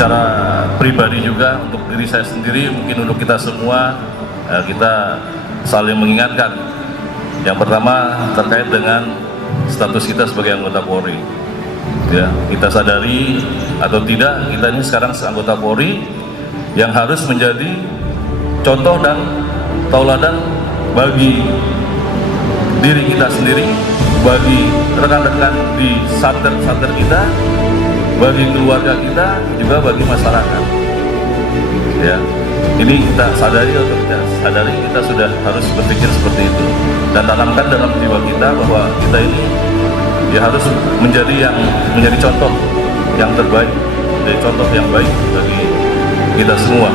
secara pribadi juga untuk diri saya sendiri, mungkin untuk kita semua, kita saling mengingatkan. Yang pertama terkait dengan status kita sebagai anggota Polri. Ya, kita sadari atau tidak, kita ini sekarang anggota Polri yang harus menjadi contoh dan tauladan bagi diri kita sendiri, bagi rekan-rekan di santer-santer kita, bagi keluarga kita, juga bagi masyarakat. Ya, ini kita sadari atau tidak sadari, kita sudah harus berpikir seperti itu dan tanamkan dalam jiwa kita bahwa kita ini ya harus menjadi contoh yang terbaik, menjadi contoh yang baik bagi kita semua.